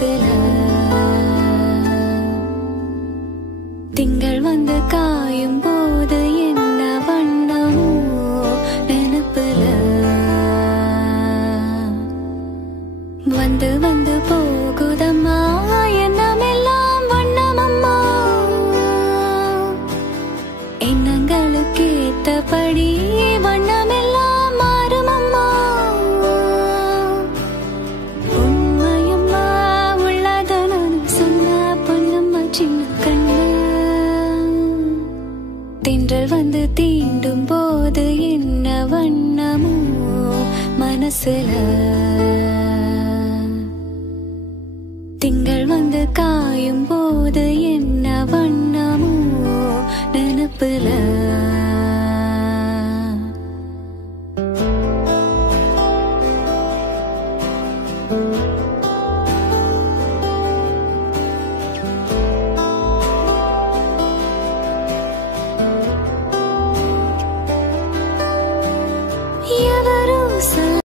மனசுல திங்கள் வந்து காயும் போது என்ன வண்ணமோ நினைப்புல வந்து வந்து போகுதம்மா எண்ணமெல்லாம் வண்ணமம்மா எண்ணங்களுக்கு ஏத்தபடி வண்ணமெல்லாம் மாறுமம்மா உண்மையம்மா உள்ளத நான் சொன்ன பொன்னம்மா சின்ன கண்ணு தென்றல் வந்து தீண்டும் போது என்ன வண்ணமோ மனசுல திங்கள் வந்து காயும் போது என்ன வண்ணமோ நினைப்புல